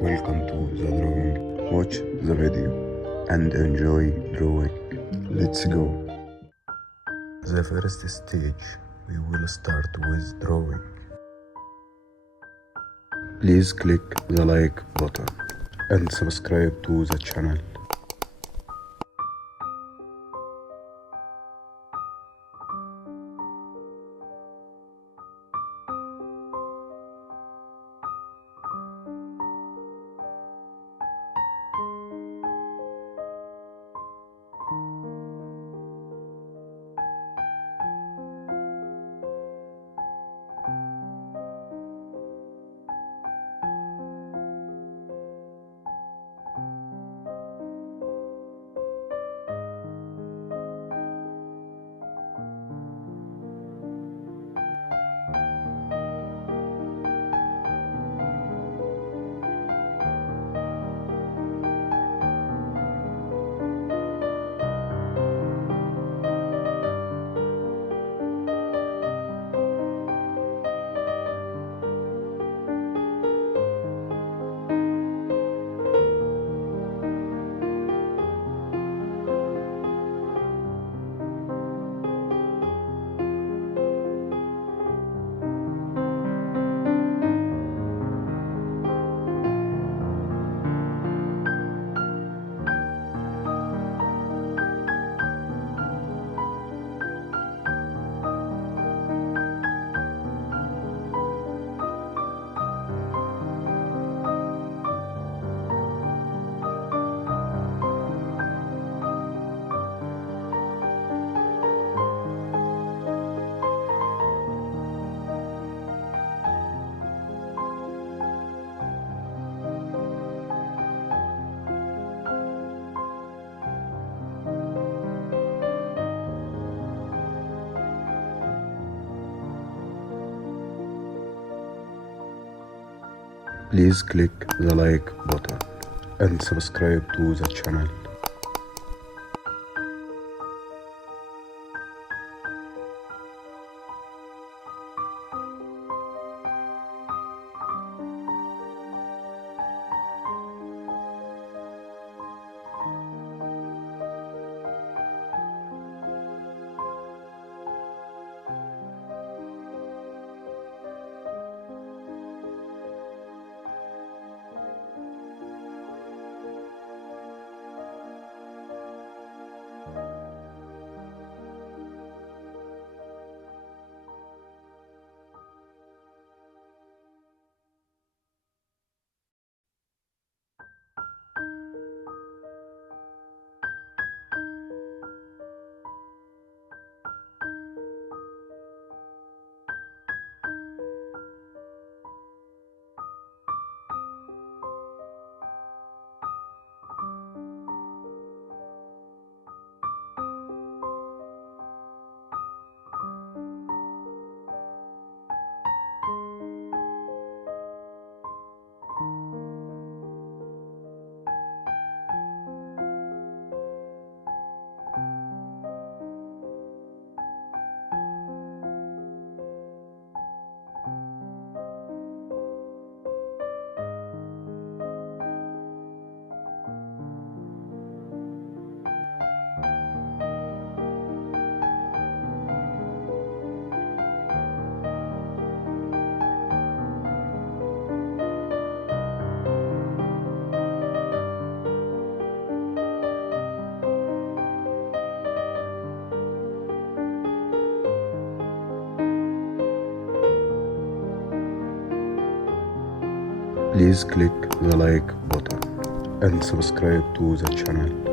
Welcome to the drawing. Watch the video and enjoy drawing. Let's go. The first stage, we will start with drawing. Please click the like button and subscribe to the channel. Please click the like button and subscribe to the channel. Please click the like button and subscribe to the channel.